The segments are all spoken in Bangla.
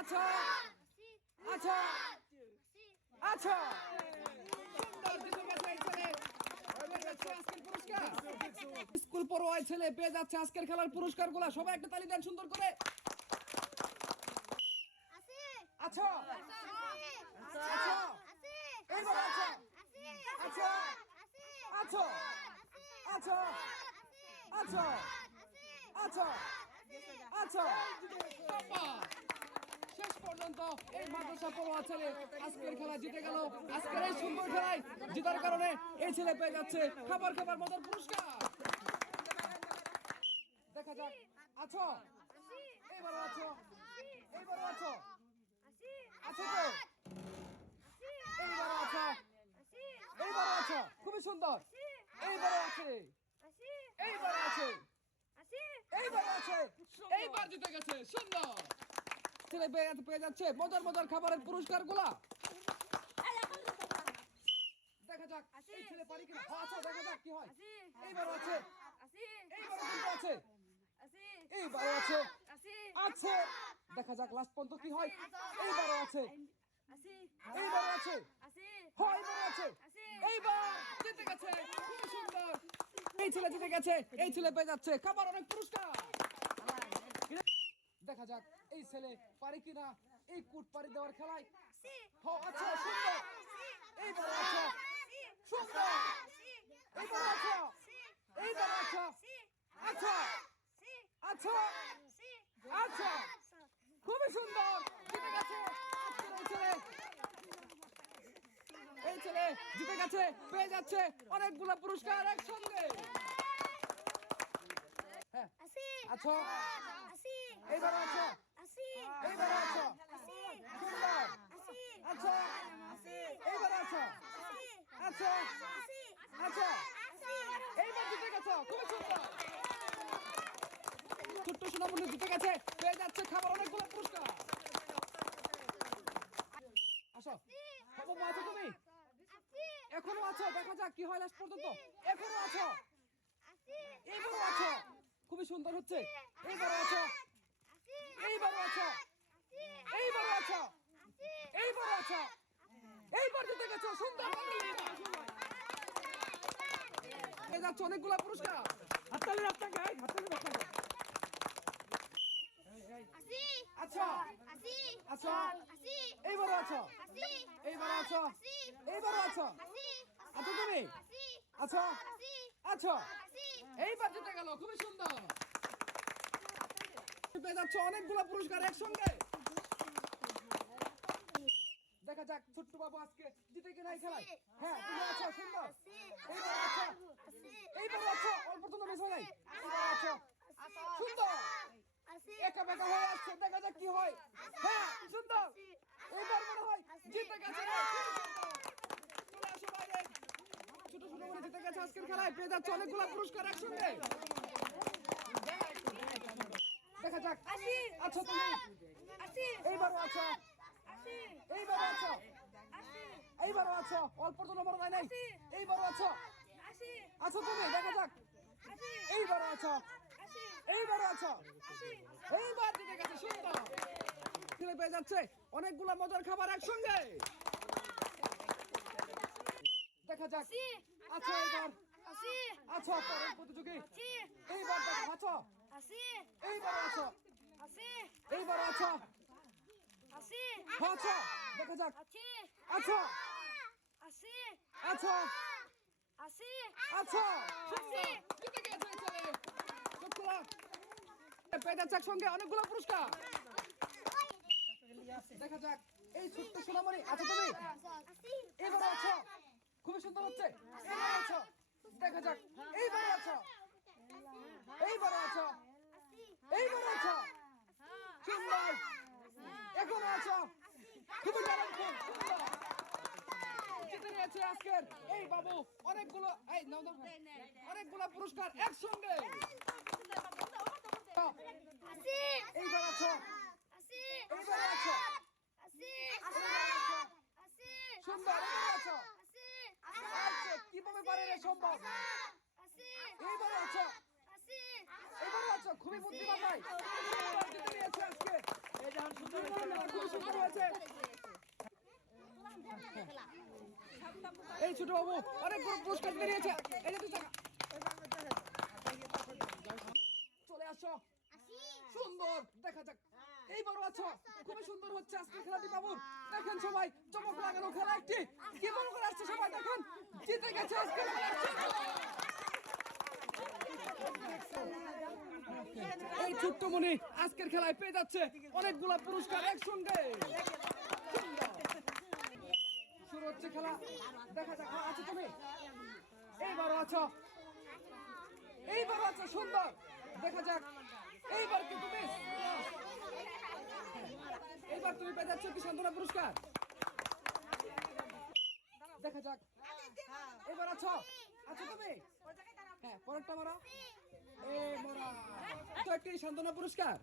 আচ্ছা আচ্ছা আচ্ছা স্কুল পড়ুয়া এই ছেলে পেয়ে যাচ্ছে আজকের খেলার পুরস্কারগুলা সবাই একটা তালি দেন সুন্দর করে আচ্ছা আচ্ছা আচ্ছা আচ্ছা আচ্ছা আচ্ছা আচ্ছা আচ্ছা আচ্ছা। শেষ পর্যন্ত এই মাদ্রাসা ছেলে আজকের খেলা জিতে গেল। আজকের এই সুন্দর খেলায় জেতার কারণে এই ছেলে পেয়ে যাচ্ছে খাবার খাবার পুরস্কার। দেখা যাক। আছো? এইবারও আছো? এইবারও আছো? আছো তো? এইবারও আছো? এইবারও আছো? খুবই সুন্দর। এইবারও আছে। এইবারও আছে। এইবার আছে। এইবার জিতে গেছে। সুন্দর। ছেলে পেয়ে যাচ্ছে- পেয়ে যাচ্ছে। মজার মজার খাবারের পুরস্কারগুলা দেখা যাক এই ছেলে পারি কিনা? হ্যাঁ, আচ্ছা দেখা যাক কি হয়। এইবারও আছে। এইবারও আছে। এইবারও আছে। আছে। দেখা যাক লাস্ট পর্যন্ত কি হয়। এইবারও আছে। এইবারও আছে। হয় আছে। এইবার জিতে গেছে। খুবই সুন্দর। এই ছেলে জিতে গেছে। এই ছেলে পেয়ে যাচ্ছে। খাবার অনেক পুরস্কার। দেখা যাক এই ছেলে পারে কিনা এই কুট পারি দেওয়ার খেলায়। আচ্ছা সুন্দর। এইবার আচ্ছা। সুন্দর। এইবার আচ্ছা। এইবার আচ্ছা। আচ্ছা। আচ্ছা। আচ্ছা। খুবই সুন্দর। জিতে গেছে। এই ছেলে। এই ছেলে জিতে গেছে। পেয়ে যাচ্ছে অনেকগুলো পুরস্কার একসঙ্গে। হ্যাঁ। আচ্ছা। এইবার আচ্ছা এইবার আচ্ছা সুন্দর। আচ্ছা এইবার আচ্ছা আচ্ছা আচ্ছা এইবার জিতে গেছো। খুবই সুন্দর। ছোট্ট সোনামণি জিতে গেছে। পেয়ে যাচ্ছে খাবার অনেকগুলো পুরস্কার। আসো। বাবা আছো তুমি? এখনও আছো? দেখা যাক কি হয় লাস্ট পর্যন্ত। এখনও আছো? এইবারও আছো? খুবই সুন্দর হচ্ছে। এইবারও আছো? এইবারও আছো এইবারও আছো এইবারও আছো এইবার জিতে গেছো সুন্দর পেয়ে যাচ্ছে অনেকগুলো পুরস্কার। হাততালি আপনাকে হাততালি আপনাকে আচ্ছা। আচ্ছা। এইবারও আছো আছো আছো আছো তুমি। আছো আছো এইবার জিতে গেল, খুবই সুন্দর। পেয়ে যাচ্ছে অনেকগুলো পুরস্কার একসঙ্গে। দেখা যাক ছোট্ট বাবু আজকে জিতে কিনা এই খেলায়। হ্যাঁ তুমি আছো, সুন্দর। এইবার আছো। এইবার আছো। অল্প তো বেশ হয় নাই। এইবার আছো। সুন্দর। একা বেকা হয়ে আসছে। দেখা যাক কি হয়। হ্যাঁ সুন্দর। এইবার মনে হয় জিতে গেছে। বাইরে। ছোট ছোট করে জিতে গেছে আজকের খেলায়। পেয়ে যাচ্ছে অনেকগুলো পুরস্কার একসঙ্গে দেখা যাক আচ্ছা তুমি এইবারও আছো। এইবারও আছো। এইবারও আছো। অল্প তো নম্বর হয় নাই। এইবারও আছো। আছো তুমি দেখা যাক। এইবারও আছো। এইবারও আছো। এইবার জিতে গেছে সুন্দর। ছেলে পেয়ে যাচ্ছে। অনেকগুলো মজার খাবার একসঙ্গে। দেখা যাক। আছো এইবার। আছো পরের প্রতিযোগী। এইবার দেখো আছো। এইবার আছো। এইবার আছো। আছো। দেখা যাক। চোখ খোলা। পেয়ে যাচ্ছে একসঙ্গে অনেকগুলো পুরস্কার। দেখা যাক। এই ছোট্ট সোনামণি আছো তুমি? এবারে আছো। খুবই সুন্দর হচ্ছে। এবারে আছো। দেখা যাক। এইবারে আছো। এইবারে আছো। এইবারে আছো। সুন্দর এখনও আছো খুবই সুন্দর জিতে এই বাবু অনেকগুলো, এই, নাও নাও। অনেকগুলো পুরস্কার একসঙ্গে। আছো। এইবার আছো। সুন্দর আছো। আচ্ছা কীভাবে পারে রে সম্ভব এইবার আছো। এবারে আছো। খুবই বুদ্ধিমান ভাই। আজকে এই ছোট বাবু, অনেক বড় পুরস্কার বেরিয়েছে। চলে আসো। সুন্দর, দেখা যাক। এইবারও আছো, খুবই সুন্দর হচ্ছে আজকের খেলাটি বাবুর দেখেন সবাই, চমক লাগানো খেলা একটি। কি মনে করে আসছে সবাই, দেখেন। জিতে গেছে খেলার এই ছোট্ট মনি আজকের খেলায় পেয়ে যাচ্ছে অনেকগুলা পুরস্কার একসঙ্গে। শুরু হচ্ছে খেলা। দেখা হ্যাঁ, আছো তুমি এইবারও আছো। এইবারও আছো সুন্দর। দেখা যাক। এইবার কি তুমি এইবার তুমি পেয়ে যাচ্ছ কি সান্ত্বনা পুরস্কার। দেখা যাক। এবার আছো? আছো তুমি? হ্যাঁ পরেরটা মারো। এ মোরা। তো একটি সান্ত্বনা পুরস্কার?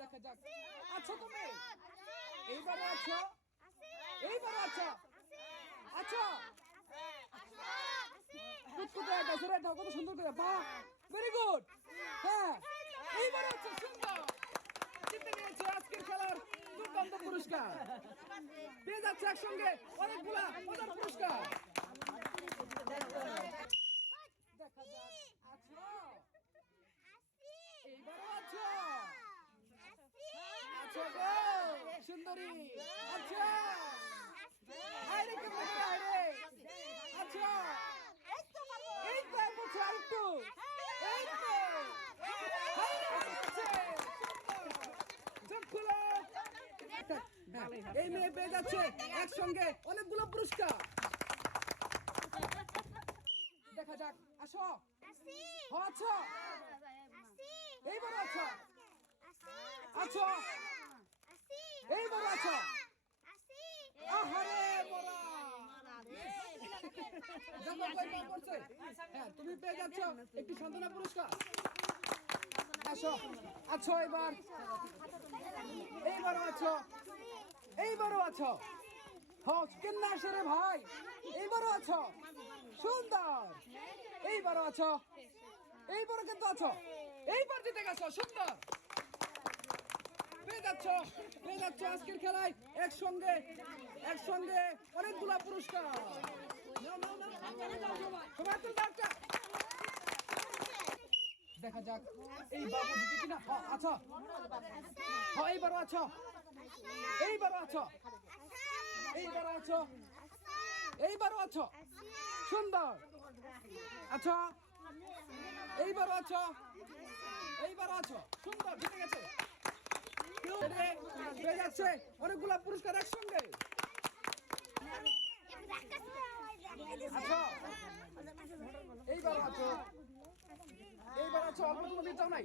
দেখা যাক। আছো তুমি? এইবারও আছো? এইবারও আছো? আছো? কুতকুতে কত সুন্দর করে। ভেরি গুড হ্যাঁ এইবার হচ্ছে সুন্দর। খেলার দুর্দান্ত পুরস্কার। পেয়ে যাচ্ছে একসঙ্গে অনেকগুলা মজার পুরস্কার। দেখা যাক। আছো? এইবারও আছো? আছো গো সুন্দরী। আচ্ছা আরে কি মনে আরে আচ্ছা এই তো বুঝছে আরেকটু এই তো হাই রে, বুঝছে। চোখ খুলো হ্যাঁ, এই মেয়ে পেয়ে যাচ্ছে একসঙ্গে অনেকগুলো পুরস্কার। দেখা যাক আসো। আছো। এইবার আছো। আছো। এইবার আছো। আহারে হ্যাঁ তুমি পেয়ে যাচ্ছ একটি সান্ত্বনা পুরস্কার। আসো। আছো এবার এইবারও আছো। এইবারও আছো? কেন আসে রে ভাই, এইবারও আছো? সুন্দর। এইবারও আছো? এইবারও কিন্তু আছো? এইবার জিতে গেছো, সুন্দর। পেয়ে যাচ্ছ পেয়ে যাচ্ছ আজকের খেলায় একসঙ্গে একসঙ্গে অনেকগুলা পুরস্কার। দেখা যাক এই জিতে কিনা? আচ্ছা এইবারও আছো? এইবারও আছো? এইবারও আছো? এইবারও আছো? সুন্দর। আচ্ছা এইবারও আছো? এইবারও আছো? সুন্দর গেছে। এরে, পেয়ে যাচ্ছে অনেকগুলা পুরস্কার একসঙ্গে। এইবার আছো? এইবার আছো? অল্প তুমি দিতে নাই?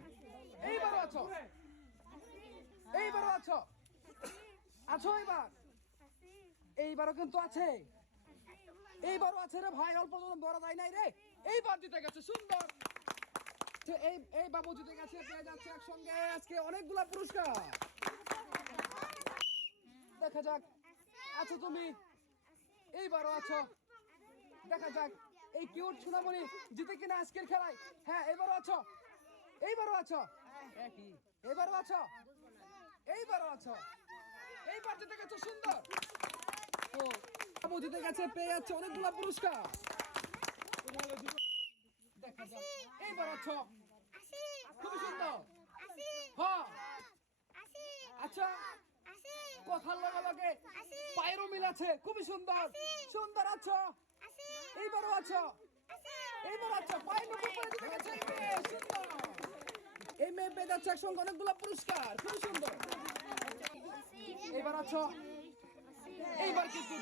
এইবারও আছো? এইবারও আছো? আছো এইবার এইবারও কিন্তু আছে। এইবারও আছে রে ভাই অল্প বড় যায় নাই রে। এইবার জিতে গেছে সুন্দর। এই এই বাবু জিতে গেছে পেয়ে যাচ্ছে একসঙ্গে। আজকে অনেকগুলা পুরস্কার। দেখা যাক। আছো তুমি? এইবারও আছো। দেখা যাক। এই কিউট সোনামণি জিতে কিনা আজকের খেলায়? হ্যাঁ এবারও আছো। এইবারও আছো? এইবারও আছো? এইবারও আছো? এইবার জিতে গেছো সুন্দর। বাবু জিতে গেছে পেয়ে যাচ্ছে অনেকগুলা পুরস্কার। দেখা যাক এইবার আছো খুবই সুন্দর। হ্যাঁ আচ্ছা কথার লগে লগে পায়েরও মিল আছে। খুবই সুন্দর। সুন্দর আছো। এইবারও আছো। এইবার আছো। পায়ের উপর করে দিতে গেছে। সুন্দর। এই মেয়ে পেয়ে যাচ্ছে একসঙ্গে অনেকগুলো পুরস্কার। খুবই সুন্দর। এইবার আছো? এইবার কিন্তু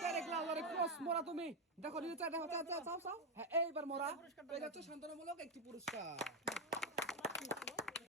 ক্রস মোরা তুমি। দেখো নিজে চাও দেখো চাও চাও। হ্যাঁ এইবার মোরা। পেয়ে যাচ্ছ শান্তনামূলক একটি পুরস্কার।